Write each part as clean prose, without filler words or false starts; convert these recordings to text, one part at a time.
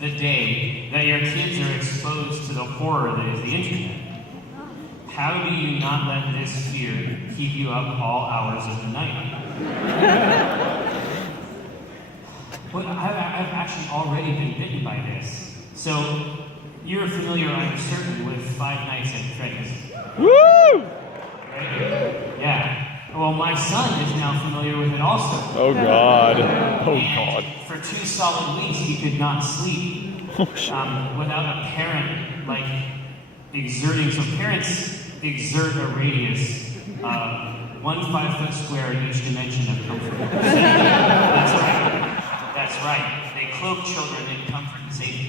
the day that your kids are exposed to the horror that is the internet? How do you not let this fear keep you up all hours of the night? Well, I've actually already been bitten by this. So, you're familiar, I'm certain, with Five Nights at Freddy's. Woo! Right? Yeah. Well, my son is now familiar with it also. Oh God. Oh And God. for 2 solid weeks, he could not sleep without a parent, like, exerting. So parents exert a radius of 1 5-foot square in each dimension of comfort. That's right. That's right. They cloak children in comfort and safety.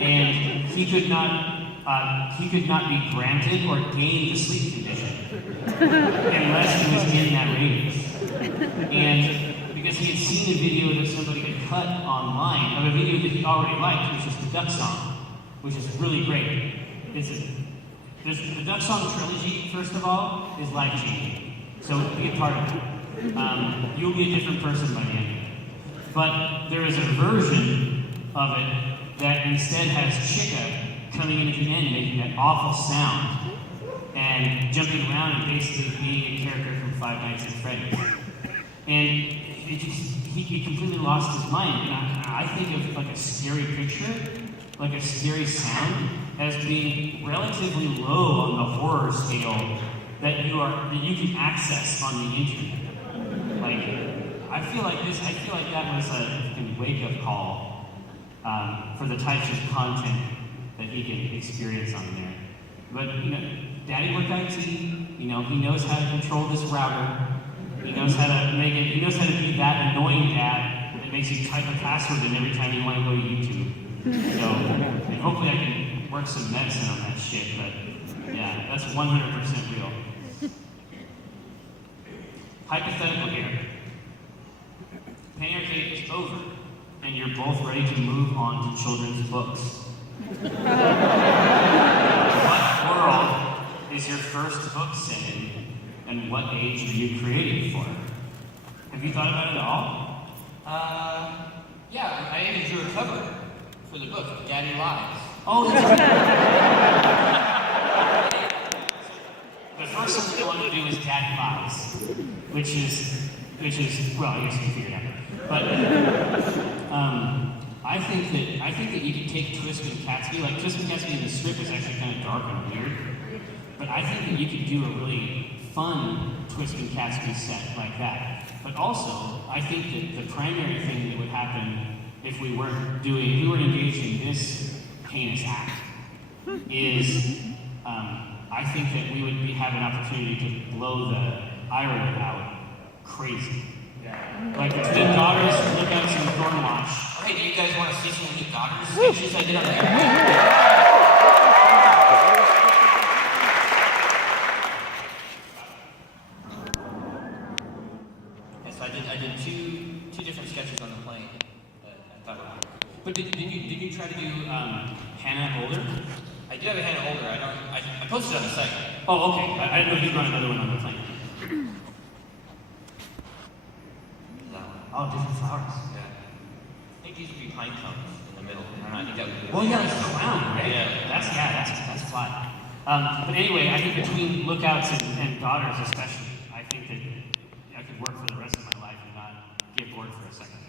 And he could not be granted or gain the sleep condition unless he was in that radius. And because he had seen a video that somebody had cut online of a video that he already liked, which was the Duck Song, which is really great. The Duck Song trilogy, first of all, is life-changing. So be a part of it. You'll be a different person by the end of it. But there is a version of it that instead has Chica coming in at the end, making that awful sound, and jumping around and basically being a character from Five Nights at Freddy's. And he completely lost his mind. And I think of like a scary picture, like a scary sound, as being relatively low on the horror scale that you can access on the internet. Like, I feel like that was a wake-up call for the types of content that he can experience on there. But Daddy worked IT. He knows how to control this router. He knows how to make it. He knows how to be that annoying dad that makes you type a password in every time you want to go to YouTube. So, and hopefully I can work some medicine on that shit. But yeah, that's 100% real. Hypothetical here. Penny Arcade is over, and you're both ready to move on to children's books. What world is your first book set in, and what age are you creating for? Have you thought about it at all? Yeah, I even drew a cover for the book, Daddy Lies. Oh, that's right. The first one we want to do is Daddy Lies, which is, well, I guess you can figure it out. But I think that you could take Twist and Catsby. Like Twist and Catsby in the strip is actually kind of dark and weird. But I think that you could do a really fun Twist and Catsby set like that. But also, I think that the primary thing that would happen if we weren't engaged in this heinous act is, I think that we would have an opportunity to blow the ira out crazy. Like between Daughters, Lookouts, and Thornwatch. Hey, do you guys want to see some of the Daughters sketches I did on there? Yes, I did two different sketches on the plane that I thought were good. But did you try to do Hannah Older? I did have a Hannah Older. I posted it on the site. Oh, okay. I didn't know if you'd run another one on the plane. Oh, different flowers. Yeah. I think these would be pine cones in the middle. I think that would be. Well, yeah, it's a clown, right? Yeah. That's fly. But anyway, I think between Lookouts and Daughters especially, I think that I could work for the rest of my life and not get bored for a second.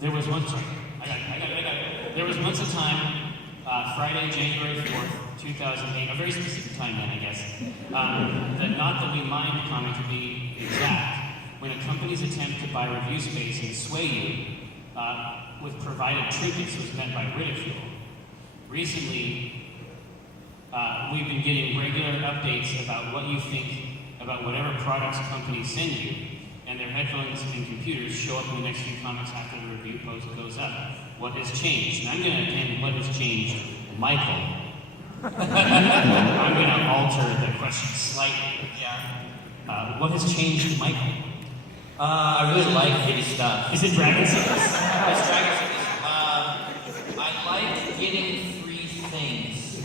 There was one time. There was once a time, Friday, January 4th, 2008, a very specific time then, I guess, the Not That We Mind comic to be exact, when a company's attempt to buy review space and sway you with provided trinkets was met by ridicule. Recently, we've been getting regular updates about what you think about whatever products companies send you, and their headphones and computers show up in the next few comics after the review post goes up. What has changed? And I'm going to attend what has changed, Michael. I'm going to alter the question slightly. Yeah. What has changed, Michael? I really like hitty stuff. Is it Dragon Seekers? It's Dragon Seekers. I like getting free things.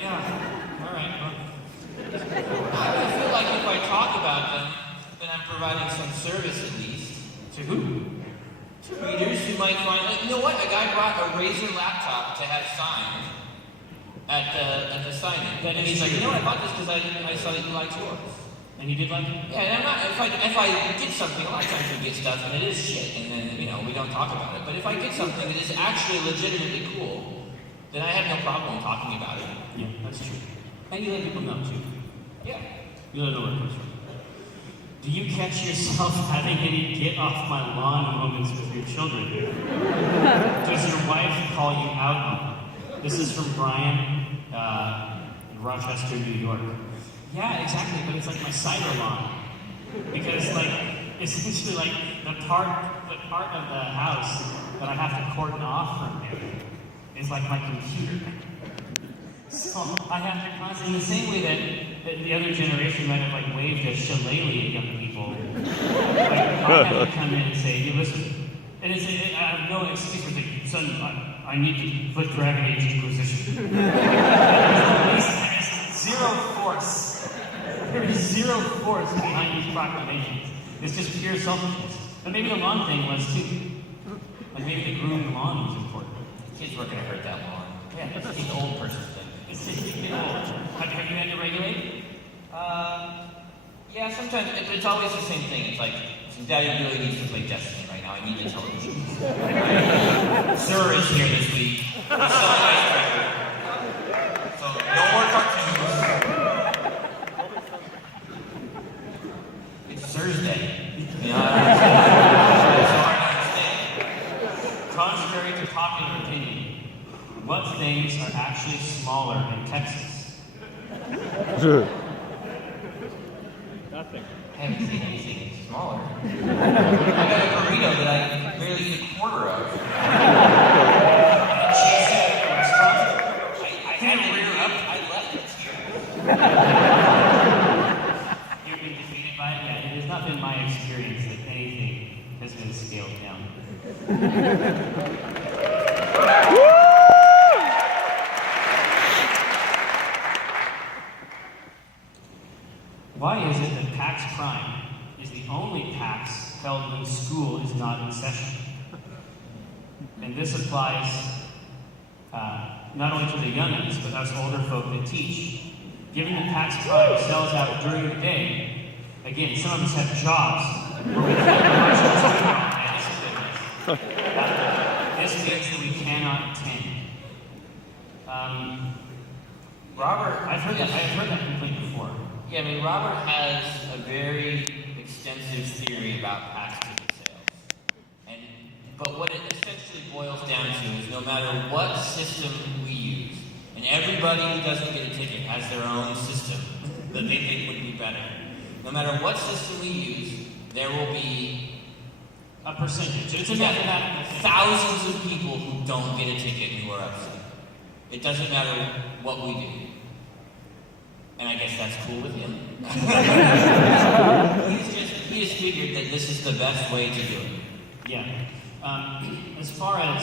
Yeah, all right. Well, I feel like if I talk about them, then I'm providing some service at least. to who? To readers who might find, like, you know what? A guy brought a Razer laptop to have signed at the signing. That And is he's like, true. you know what? I bought this because I saw that you liked yours. And you did like it? Yeah, and I'm not, if I get something, a lot of times we get stuff and it is shit, and then, you know, we don't talk about it. But if I get something that is actually legitimately cool, then I have no problem talking about it. Yeah, that's true. And you let people know too. Yeah. You let know where it comes from. Do you catch yourself having any get off my lawn moments with your children? Does your wife call you out on it? This is from Brian in Rochester, New York. Yeah, exactly, but it's like my cider lawn. Because like, essentially like the part of the house that I have to cordon off from him is like my computer. So I have to constantly, in the same way that the other generation might have like waved a shillelagh at young people, like I have to come in and say, you listen, and it's, I have no excuse for saying, son, I need to put gravity into position. There is zero force. There is zero force behind these proclamations. It's just pure selfishness. But maybe the lawn thing was too. Like maybe the groomed lawn was important. Kids weren't going to hurt that lawn. Yeah, It's the old person's thing. it's just you know. Have you had to regulate? Yeah, sometimes it's always the same thing. It's like, Daddy really needs to play Destiny right now. I need to tell him. Sir is here this week. He's selling ice cream. So no more cartoons. It's Thursday. You know, it's hard to understand. Contrary to popular opinion, what things are actually smaller in Texas? Nothing. I haven't seen anything smaller. I got a burrito that I barely eat a quarter of. Cheese at a restaurant? I had to rear up. I left it here. You've been defeated by it? Yeah, it has not been my experience that anything has been scaled down. Why is it that PAX Prime is the only PAX held when school is not in session? And this applies not only to the youngins, but us older folk that teach. Given that PAX Prime sells out during the day, again, some of us have jobs where we can't watch this video. This means that we cannot attend. Robert, I've heard that complaint before. Yeah, I mean, Robert has a very extensive theory about PAX ticket sales. But what it essentially boils down to is no matter what system we use, and everybody who doesn't get a ticket has their own system that they think would be better. No matter what system we use, there will be A percentage. It's a mathematical thing. thousands of people who don't get a ticket who are upset. It doesn't matter what we do. And I guess that's cool with him. He just figured that this is the best way to do it. Yeah. As far as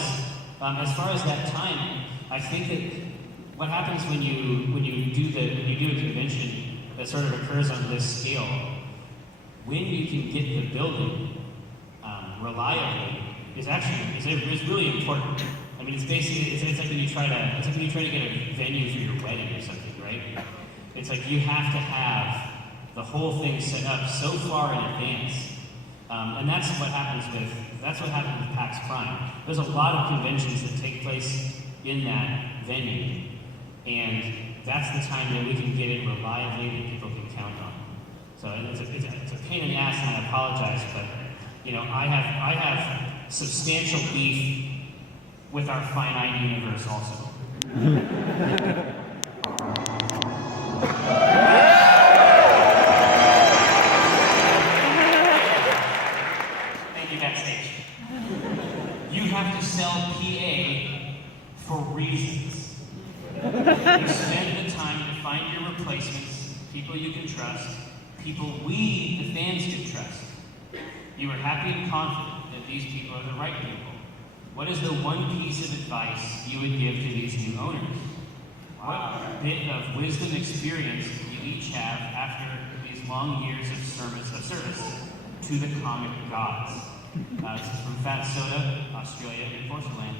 that time, I think that what happens when you do a convention that sort of occurs on this scale, when you can get the building reliably is really important. I mean, it's basically it's like when you try to get a venue for your wedding or something, right? It's like you have to have the whole thing set up so far in advance, and that's what happens with PAX Prime. There's a lot of conventions that take place in that venue, and that's the time that we can get it reliably that people can count on. So it's a pain in the ass, and I apologize, but you know I have substantial beef with our finite universe also. Thank you, backstage. You have to sell PA for reasons. You spend the time to find your replacements, people you can trust. PA people we, the fans, could trust. You were happy and confident that these people are the right people. What is the one piece of advice you would give to these new owners? What bit of wisdom experience do you each have after these long years of service to the comic gods? This is from Fat Soda, Australia, and Porcelain.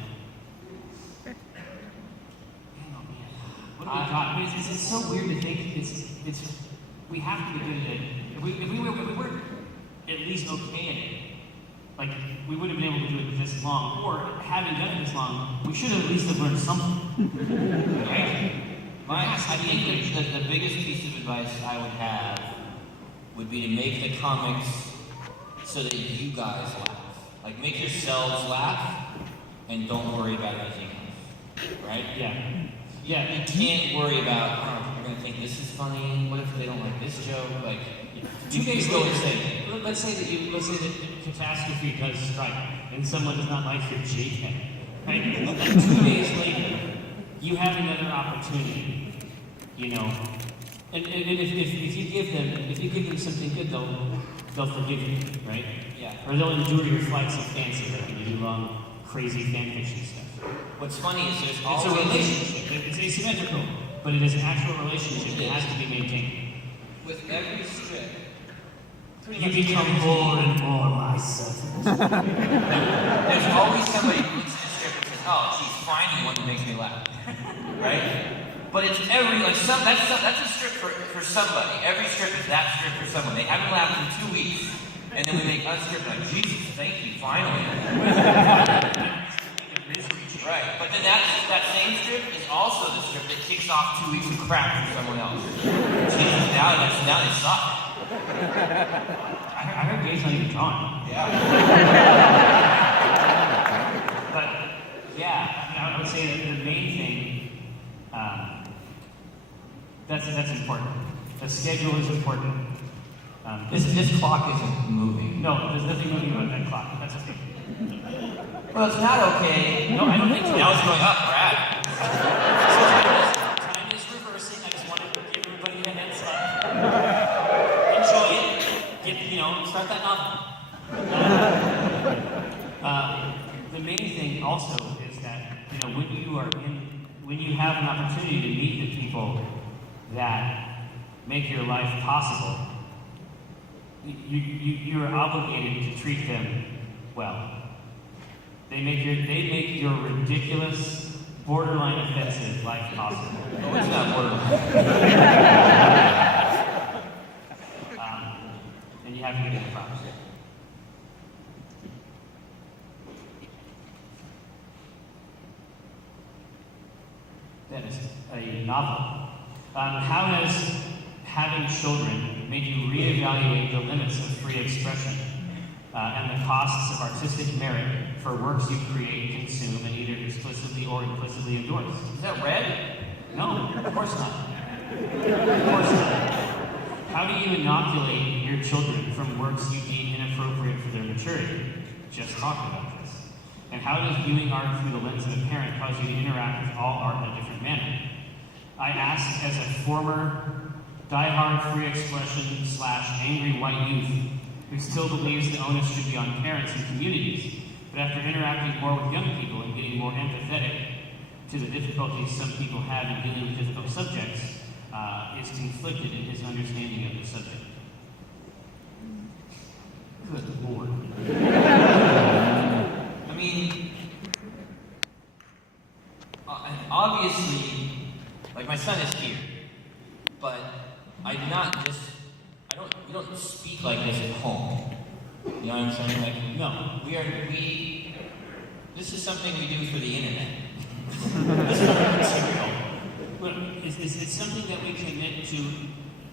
What do we got? I mean, it's so weird to think we have to be good at it. If we were at least okay at it, like we wouldn't have been able to do it this long, or having done it this long, we should have at least have learned something. Right? I think that the biggest piece of advice I would have would be to make the comics so that you guys laugh. Like, make yourselves laugh, and don't worry about anything else. Right? Yeah. Yeah. You can't worry about, oh, people are going to think this is funny. What if they don't like this joke? Like, 2 days go later, insane. let's say that catastrophe does strike, and someone does not like your JK. Right? And 2 days later, you have another opportunity, you know. And if you give them something good, they'll forgive you, right? Yeah. Or they'll endure your flights of fancy, like when you do long, crazy fan fiction stuff. What's funny is there's It's always a relationship. It's asymmetrical, but it is an actual relationship that has to be maintained. with every strip. You become more and more my servant. There's always somebody who looks at the strip and says, "Oh, geez, finally one that makes me laugh," right? But it's every that's a strip for somebody. Every strip is that strip for someone. They haven't laughed in 2 weeks, and then we make a strip like, Jesus, thank you, finally. Right, but then that same strip is also the strip that kicks off 2 weeks of crap for someone else. Jesus, now they suck. I heard Dave's not even drawing. Yeah. But yeah, I would say that the main thing that's important. The schedule is important. This clock isn't moving. No, there's nothing moving about that clock. That's okay. Well, it's not okay. No, I don't think so. Now it's going up, Brad. Time is reversing. I just wanted to give everybody a heads up. Enjoy it. Start that novel. The main thing also is that when you have an opportunity to meet the people that make your life possible, you are obligated to treat them well. They make your ridiculous, borderline offensive life possible. Oh, it's not borderline. And you have to give them props. That is a novel. How has having children made you reevaluate the limits of free expression and the costs of artistic merit for works you create, consume, and either explicitly or implicitly endorse? Is that red? No, of course not. Of course not. How do you inoculate your children from works you deem inappropriate for their maturity? Just talking about this. And how does viewing art through the lens of a parent cause you to interact with all art in a different manner? I ask as a former diehard free expression / angry white youth who still believes the onus should be on parents and communities, but after interacting more with young people and getting more empathetic to the difficulties some people have in dealing with difficult subjects, is conflicted in his understanding of the subject. Good Lord. I mean, obviously, like my son is here, but we don't speak like this at home. You know what I'm saying? Like, no, this is something we do for the internet. This is not material. It's something that we commit to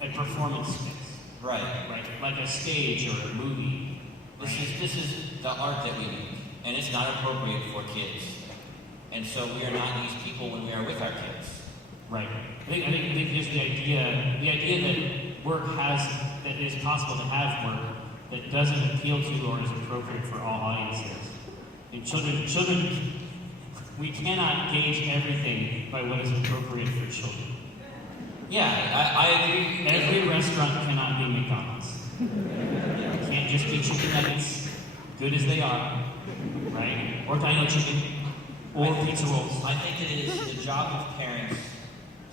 a performance space. Right. Like a stage or a movie. This is the art that we make, and it's not appropriate for kids. And so we are not these people when we are with our kids. Right. I think there's the idea that it is possible to have work that doesn't appeal to or is appropriate for all audiences. And children, we cannot gauge everything by what is appropriate for children. Yeah, I agree. Every restaurant cannot be McDonald's. It can't just be chicken nuggets, good as they are, right? Or dino chicken, or pizza rolls. I think that it is the job of parents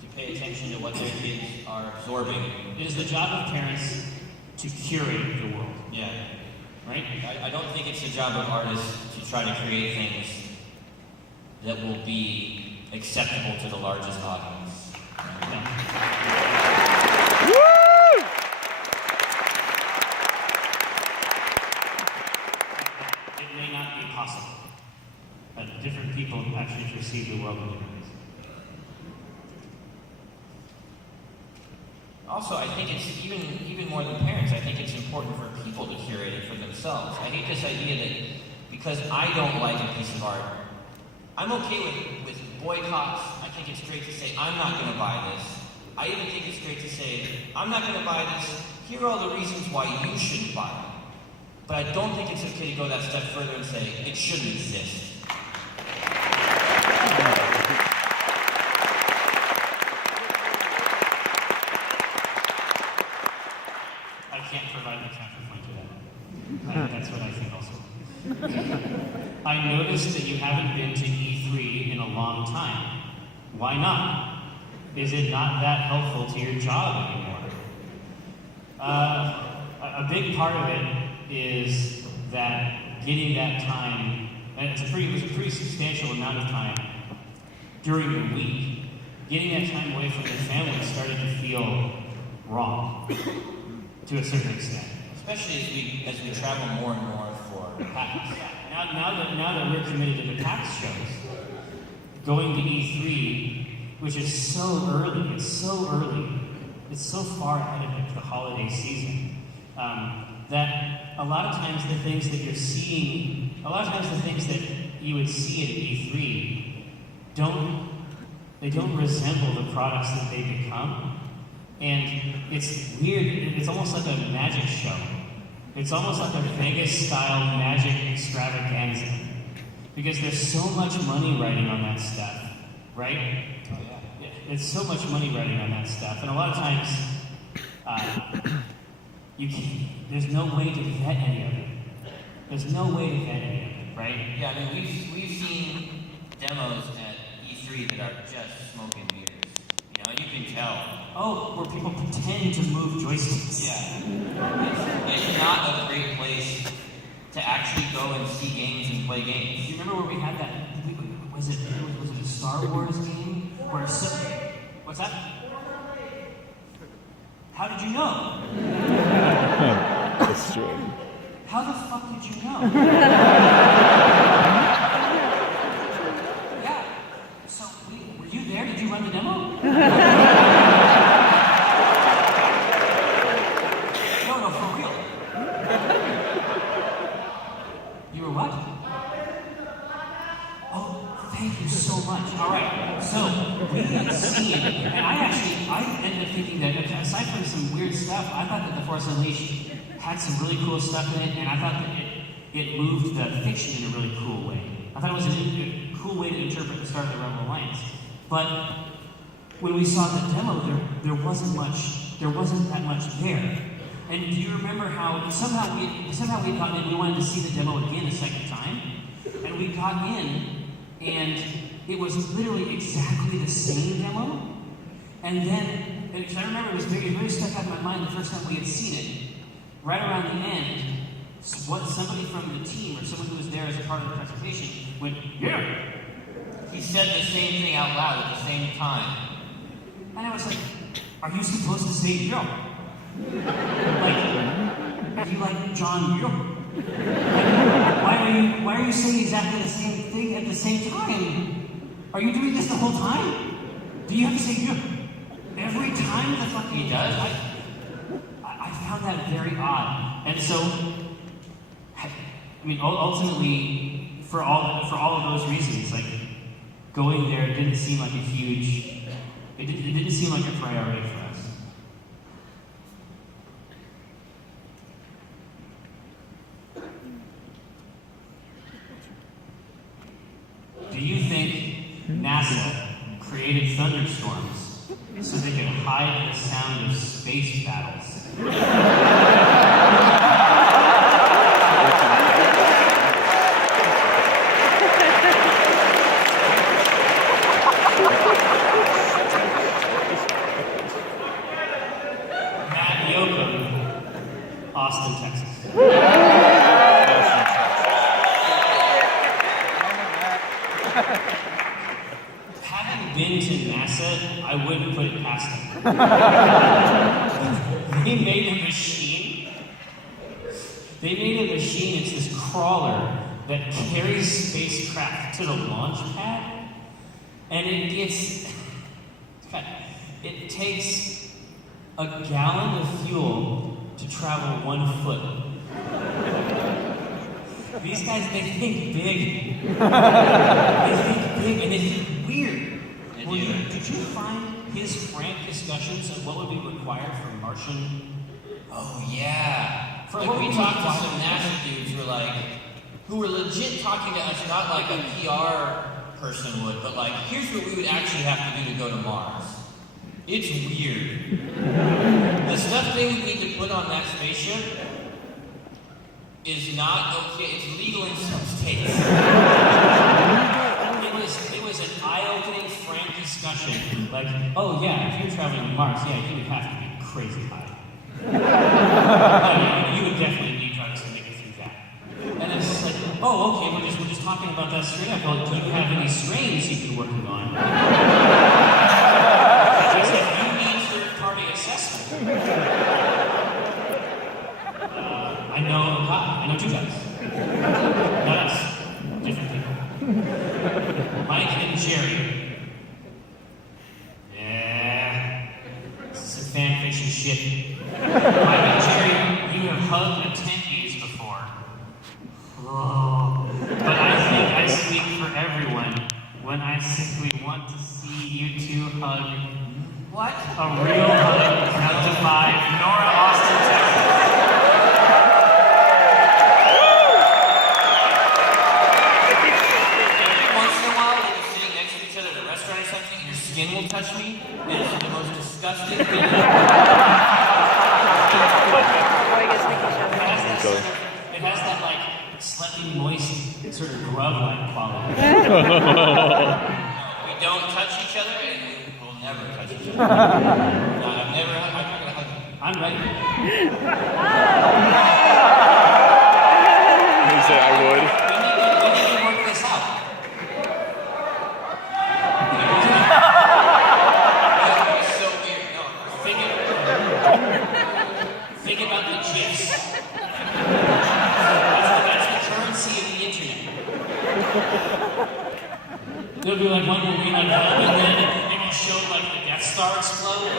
to pay attention to what their kids are absorbing. It is the job of parents to curate the world, Yeah. right? I don't think it's the job of artists to try to create things that will be acceptable to the largest audience. No. It may not be possible, but different people actually perceive the world in different ways. Also, I think it's even more than parents. I think it's important for people to curate it for themselves. I hate this idea that because I don't like a piece of art, I'm okay with boycotts. I think it's great to say, I'm not going to buy this. I even think it's great to say, I'm not going to buy this. Here are all the reasons why you shouldn't buy it. But I don't think it's okay to go that step further and say, it shouldn't exist. I can't provide the counterpoint to that. That's what I think also. I noticed that you haven't been to E3 in a long time. Why not? Is it not that helpful to your job anymore? A big part of it is that getting that time, and it was a pretty substantial amount of time during the week. Getting that time away from your family started to feel wrong to a certain extent. Especially as we travel more and more for PAX. Now that we're committed to the PAX shows, going to E3, which is so early, it's so far ahead of the holiday season, that a lot of times the things that you're seeing, a lot of times the things that you would see at E3 don't resemble the products that they become. And it's weird, it's almost like a magic show. It's almost like a Vegas-style magic extravaganza. Because there's so much money riding on that stuff, right? Oh, yeah. There's so much money riding on that stuff. And a lot of times, there's no way to vet any of it. There's no way to vet any of it, right? Yeah, I mean, we've seen demos at E3 that are just smoking mirrors. You know, and you can tell. Oh, where people pretend to move joysticks. Yeah. It's not a great place to actually go and see games and play games. Do you remember where we had that? Was it a Star Wars game? What's that? How did you know? That's true. How the fuck did you know? Yeah. So, were you there? Did you run the demo? No, for real. You were what? Oh, thank you so much. All right. So, we had seen, and I ended up thinking that aside from some weird stuff, I thought that The Force Unleashed had some really cool stuff in it, and I thought that it moved the fiction in a really cool way. I thought it was a cool way to interpret the start of the Rebel Alliance. But when we saw the demo, there wasn't that much there. And do you remember how somehow we got in, we wanted to see the demo again a second time, and we got in, and it was literally exactly the same demo. And then, because I remember it was very stuck out in my mind the first time we had seen it. Right around the end, somebody from the team or someone who was there as a part of the presentation went, "Yeah." He said the same thing out loud at the same time. And I was like, "Are you supposed to say "yo"? Like, are you like John Yo? Like, why are you saying exactly the same thing at the same time? Are you doing this the whole time? Do you have to say "yo" every time the fuck he does?" I found that very odd. And so, I mean, ultimately, for all of those reasons, like, going there didn't seem like it didn't seem like a priority for us. Do you think NASA created thunderstorms so they could hide the sound of space battles. Matt Yoakum, Austin, Texas. Having been to NASA, I wouldn't put it past them. They made a machine. It's this crawler that carries spacecraft to the launch pad, and it takes a gallon of fuel to travel 1 foot. These guys, they think big. They think big, and they think weird. Did you find his frank discussions of what would be required for Martian? Oh yeah. Like we talked to some NASA dudes who were legit talking to us, not like a PR person would, but like, here's what we would actually have to do to go to Mars. It's weird. The stuff they would need to put on that spaceship is not okay. It's legal in some states. It was an eye-opening, frank discussion. Like, oh yeah, if you're traveling to Mars, yeah, you would have to be crazy high. You would definitely need drugs to make it through that. And it's just like, oh, okay, we're just talking about that straight up. Well, do you have any strains you've been working on? Just if you need third-party assessment. I know 2 guys. Not us. Different people. Mike and Jerry. Yeah. This is some fan-fiction shit. Mike and Jerry, you have hugged attendees before. Oh. But I think I speak for everyone when I simply want to see you two hug. What? A real hug. Count to 5. Nora, Austin, Texas. Skin will touch me, and it's the most disgusting thing. It has that like slightly moist, sort of grub-like quality. We don't touch each other, and we will never touch each other. I'm not gonna hug you. I'm ready. You say I would. We need to work this out. Think about the GIFs. That's the currency of the internet. There'll be like one where we like hug, and then it will show like the Death Star explode.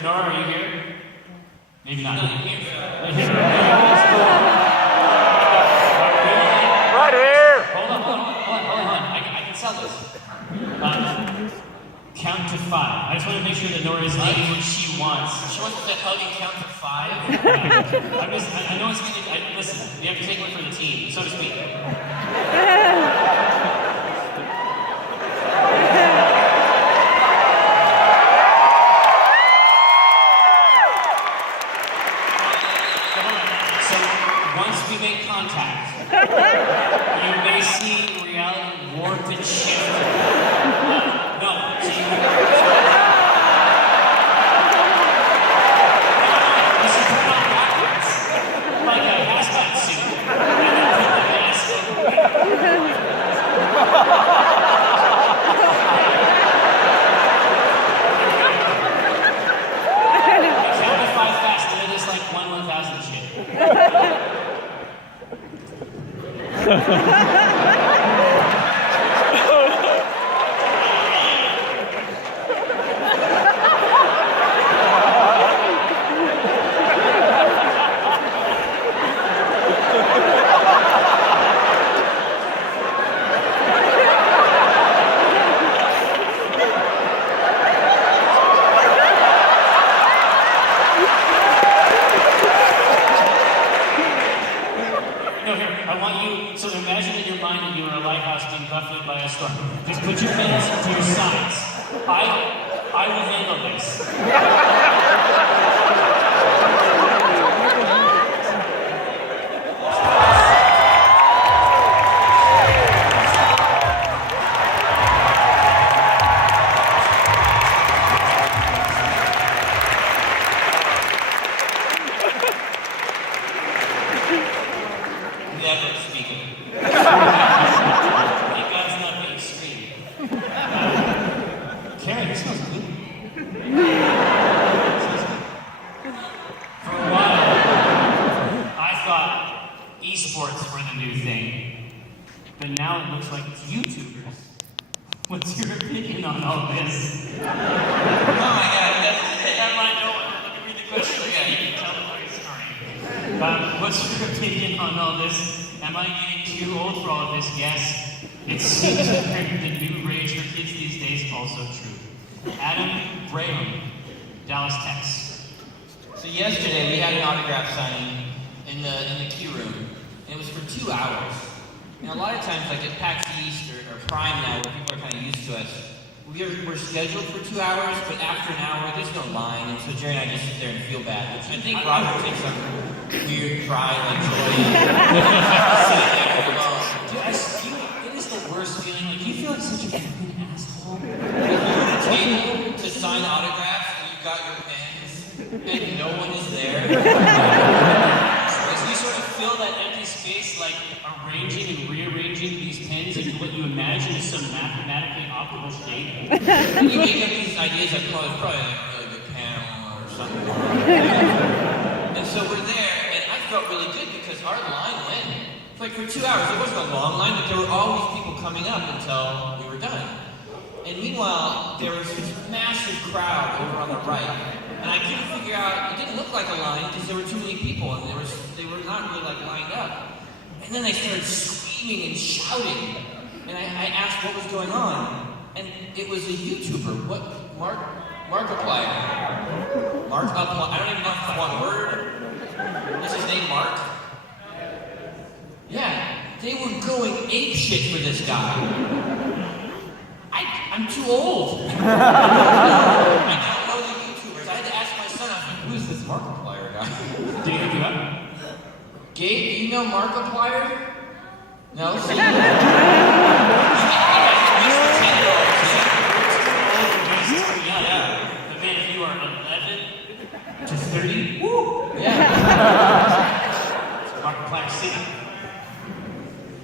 Nora, are you here? Maybe not. Right here. Right here. Hold on. I can sell this. Count to 5. I just want to make sure that Nora is getting what she wants. She wants to hug and count to 5. I know it's going to. Listen, you have to take one for the team, so to speak. Once we make contact, you may see reality warp and shift. No, so this is put on backwards, like a hazmat suit, and then put the mask over. storm. Just put your hands to your sides. I will handle this. Never speaking. Thank God it's not being streamed. Karen, this smells good. For a while, I thought esports were the new thing, but now it looks like it's YouTubers. What's your opinion on all this? Oh my God, Let me read the question again. You can tell the whole story. What's your opinion on all this? Am I getting too old for all of this? Yes. It seems that the new rage for kids these days also true. Adam Graham, Dallas, Texas. So yesterday we had an autograph signing in the queue room, and it was for 2 hours. And a lot of times, like at PAX East or Prime now, where people are kind of used to us, we're scheduled for 2 hours, but after an hour, there's no line, and so Jerry and I just sit there and feel bad. Which I think Robert takes some weird pride, like joy. Dude, it is the worst feeling. Like, you feel like such a fucking asshole. You're at a table to sign autographs, and you've got your pens, and no one is there. So you sort of fill that empty space, like arranging and rearranging these pens into what you imagine is some mathematically optimal shape. And you make up these ideas like, oh, it's probably like a really good panel or something. And so we're there, and I felt really good because our line went. Like for 2 hours, it wasn't a long line, but there were always people coming up until we were done. And meanwhile, there was this massive crowd over on the right. And I couldn't figure out, it didn't look like a line because there were too many people and they were not really like lined up. And then they started screaming and shouting. And I asked what was going on. And it was a YouTuber, Markiplier. I don't even know if it's one word. Is his name Mark? Yeah, they were going apeshit for this guy. I'm too old. I don't know the YouTubers. I had to ask my son, I was like, who is this Markiplier guy? Did he hook you up? Gabe, do you know Markiplier? No? See? Yeah. But man, if you are 11 to 30, woo! Yeah. Markiplier City.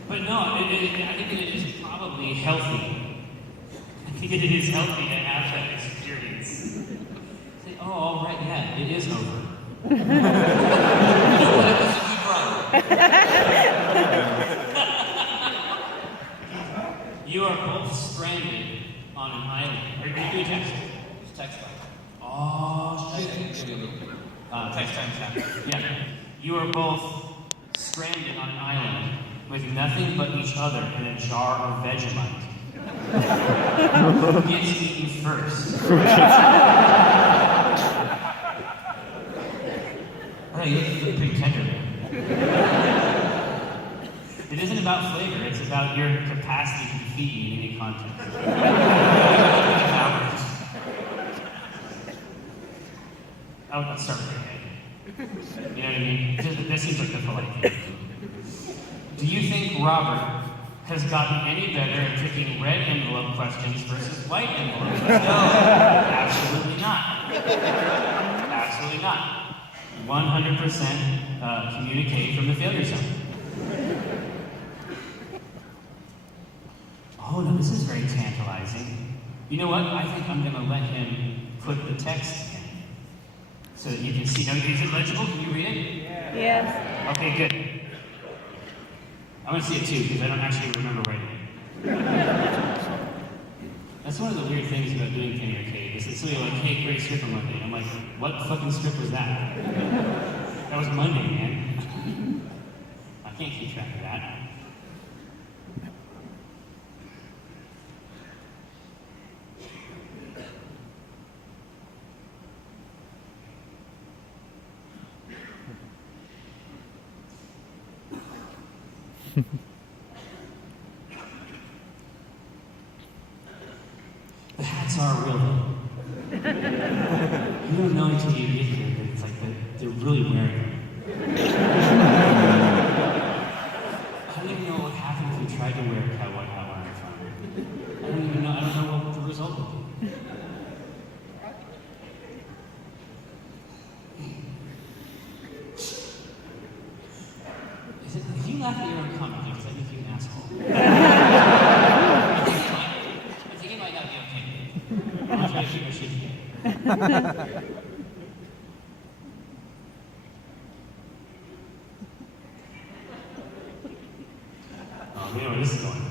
But no, I think it is probably healthy. I think it is healthy to have that experience. Say, oh, all right, yeah, it is over. You know what? It was a good run. You are both stranded on an island. Are you doing text? It's text line. Oh, shit. Text time chapter. Yeah. You are both stranded on an island with nothing but each other and a jar of Vegemite. Who gets eaten first? Oh, you look pretty tender, man. It isn't about flavor, it's about your capacity to defeat me in any context. Let's start with your head. You know what I mean? This seems like the polite thing. Do you think Robert has gotten any better at picking red envelope questions versus white envelope questions? No. Absolutely not. Absolutely not. 100% communicate from the failure zone. Oh, no, this is very tantalizing. You know what? I think I'm going to let him put the text in so that you can see. Now, is it legible? Can you read it? Yes. Okay, good. I want to see it too, because I don't actually remember writing it. That's one of the weird things about doing Kenny Arcade, is it's somebody like, hey, great script on Monday. I'm like, what fucking script was that? That was Monday, man. I can't keep track of that. cats are real though. You don't know until you get here that it's like they're really wearing them. I don't even know what would happen if you tried to wear a cowboy hat where I'm from. I don't even know. I don't know what the result would be. If you laugh at your own comment, because I think you're an asshole. I think it might not be okay. I'm trying to keep my shit together. Oh, we know where this is going.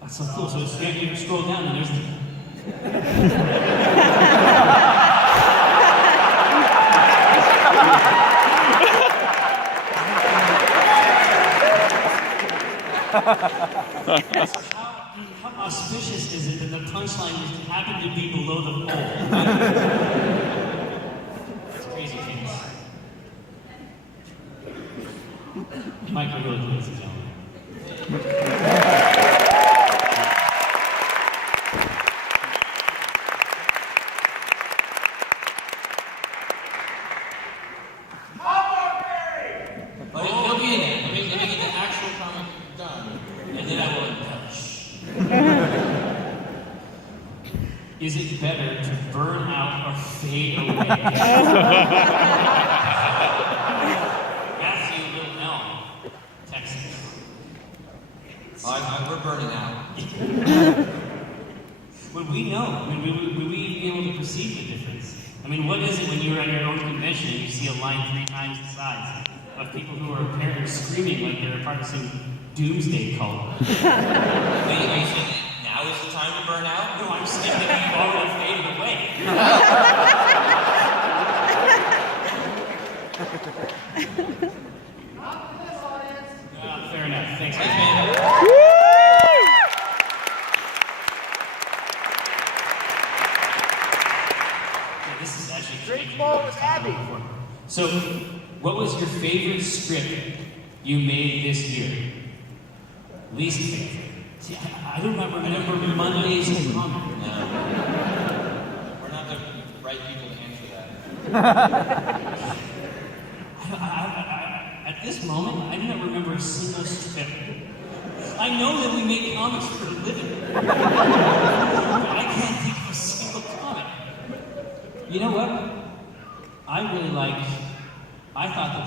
That's so cool. So it's, you can scroll down and there's the... How auspicious is it that the punchline just happened to be below the fold? That's crazy, kids. Mike, we're really ladies and gentlemen. He'll be in there. Let me get the actual comment done, and then I will embellish. Is it better to burn out or fade away? Matthew will know. Texas. We're burning out. Would we know? I mean, would we be able to perceive the difference? I mean, what is it when you're at your own convention and you see a line 3 times the size of people who are apparently screaming like they're part of some doomsday cult? Wait, are you saying now is the time to burn out? No, I'm saying that you've already faded away. Fair enough. Thanks, man. Yeah, this is actually Drink more with Abby. So, what was your favorite script you made this year? Least favorite? See, I don't remember Monday's comment. No. We're not the right people to answer that. At this moment, I do not remember a single script. I know that we make comics for a living. But I can't think of a single comic. You know what? I thought that